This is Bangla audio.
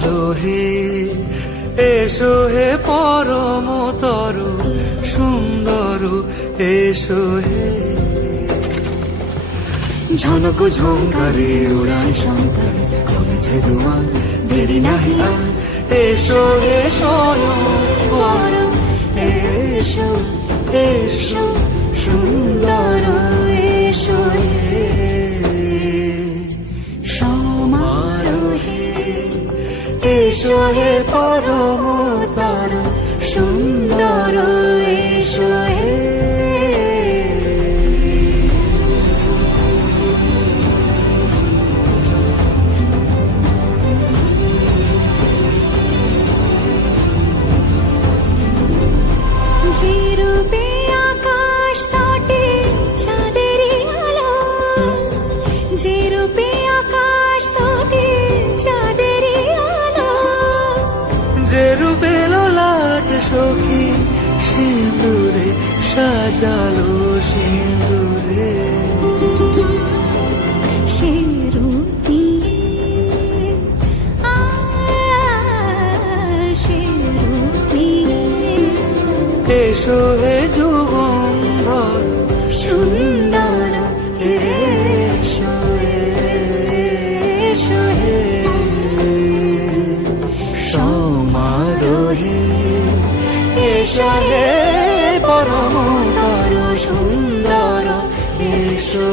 আলোহে এসো হে পরম তরু সুন্দর এসো হে। ঝনক ঝঙ্কারে উড়ায় শঙ্কর কমেছে দুয়ার দেরি নাহি আর। এসো হে স্বয়ং এসো এসো সুন্দর এসো হে পরম তর সুন্দর এসো হে। যে সখী সিঁদুরে সাজালো সিঁদুরে। এসো হে যুগন্ধর সুন্দর এসো এসো হে। সমারোহে হে পরম তর সুন্দর এসো